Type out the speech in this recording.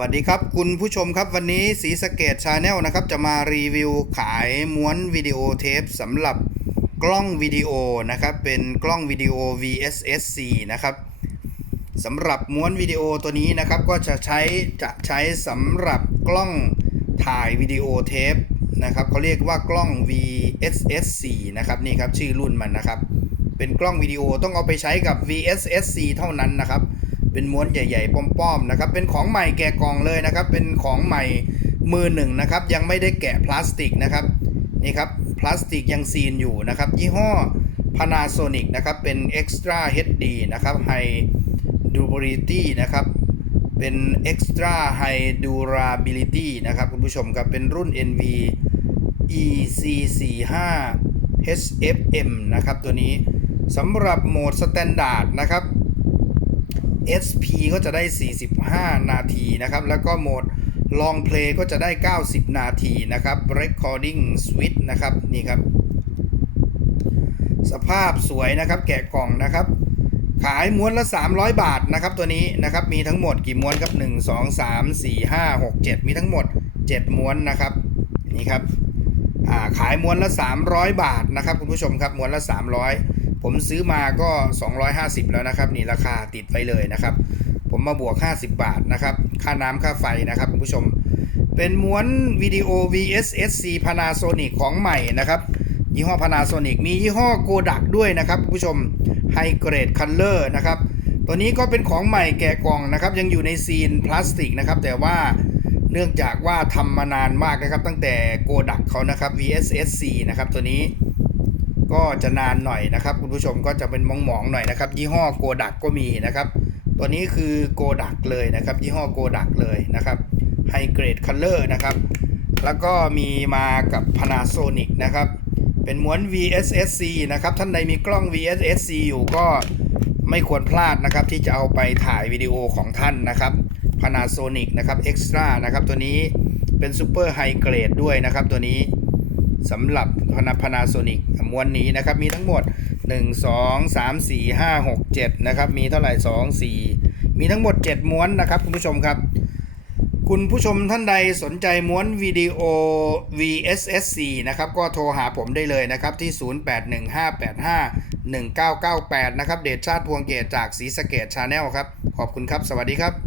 วัสดีครับ คุณผู้ชมครับวันนี้สีสเกตชาแนลนะครับ จะมารีวิวขายม้วนวิดีโอเทปสำหรับกล้องวิดีโอนะครับ เป็นกล้องวิดีโอ VSS4 นะครับสำหรับม้วนวิดีโอตัวนี้นะครับ ก็จะใช้จะใช้สำหรับกล้องถ่ายวิดีโอเทปนะครับเขาเรียกว่ากล้อง VSS4 นะครับนี่ครับชื่อรุ่นมันนะครับ เป็นกล้องวิดีโอต้องเอาไปใช้กับ VSS4 เท่านั้นนะครับ เป็นม้วนใหญ่ ๆ ป้อมๆนะครับ เป็นของใหม่แกะกล่องเลยนะครับ เป็นของใหม่มือหนึ่งนะครับ ยังไม่ได้แกะพลาสติกนะครับนี่ครับพลาสติกยังซีนอยู่นะครับ ยี่ห้อ Panasonic นะครับ เป็น Extra HD นะครับ High Durability นะครับ เป็น Extra High Durability นะครับคุณผู้ชมครับ เป็นรุ่น NV EC45 HFM นะครับ ตัวนี้สำหรับโหมด Standard นะครับ SP ก็จะได้ 45 นาทีนะครับ แล้วก็โหมด Long Play ก็จะได้ 90 นาทีนะครับ Recording Switch นะครับนี่ครับ สภาพสวยนะครับ แกะกล่องนะครับ ขายม้วนละ 300 บาทนะครับ ตัวนี้นะครับ มีทั้งหมดกี่ม้วนครับ 1 2 3 4 5 6 7 มีทั้งหมด 7 ม้วนนะครับนี่ครับขายม้วนละ 300 บาทนะครับ คุณผู้ชมครับม้วนละ 300 ผมซื้อมาก็ 250 แล้วนะครับ นี่ราคาติดไว้เลยนะครับ ผมมาบวก 50 บาทนะครับ ค่าน้ำค่าไฟนะครับคุณผู้ชม เป็นม้วนวิดีโอ VSSC Panasonic ของใหม่นะครับ ยี่ห้อ Panasonic มียี่ห้อ Kodak ด้วยนะครับคุณผู้ชม High Grade Color นะครับ ตัวนี้ก็เป็นของใหม่แกะกล่องนะครับ ยังอยู่ในซีนพลาสติกนะครับ แต่ว่าเนื่องจากว่าทำมานานมากนะครับ ตั้งแต่ Kodak เขานะครับ VSSC นะครับตัวนี้ ก็จะนานหน่อยนะครับ คุณผู้ชมก็จะเป็นมองๆหน่อยนะครับ ยี่ห้อโกดักก็มีนะครับ ตัวนี้คือโกดักเลยนะครับ ยี่ห้อโกดักเลยนะครับไฮเกรดคัลเลอร์นะครับ แล้วก็มีมากับ Panasonic นะครับ เป็นม้วน VSSC นะครับ ท่านใดมีกล้อง VSSC อยู่ก็ไม่ควรพลาดนะครับที่จะเอาไปถ่ายวิดีโอของท่านนะครับ Panasonic นะครับ Extra นะครับ ตัวนี้เป็น Super High Grade ด้วยนะครับตัวนี้ สำหรับพนาพนาโซนิกม้วนนี้นะครับ มีทั้งหมด 1 2 3 4 5 6 7 นะครับ มีเท่าไหร่ 2 4 มีทั้งหมด 7 ม้วนนะครับ คุณผู้ชมครับ คุณผู้ชมท่านใดสนใจม้วนวิดีโอ VSSC นะครับ ก็โทรหาผมได้เลยนะครับ ที่ 0815851998 นะครับ เดชชาติพวงเกตจากสีสะเกตชาแนลครับ ขอบคุณครับ สวัสดีครับ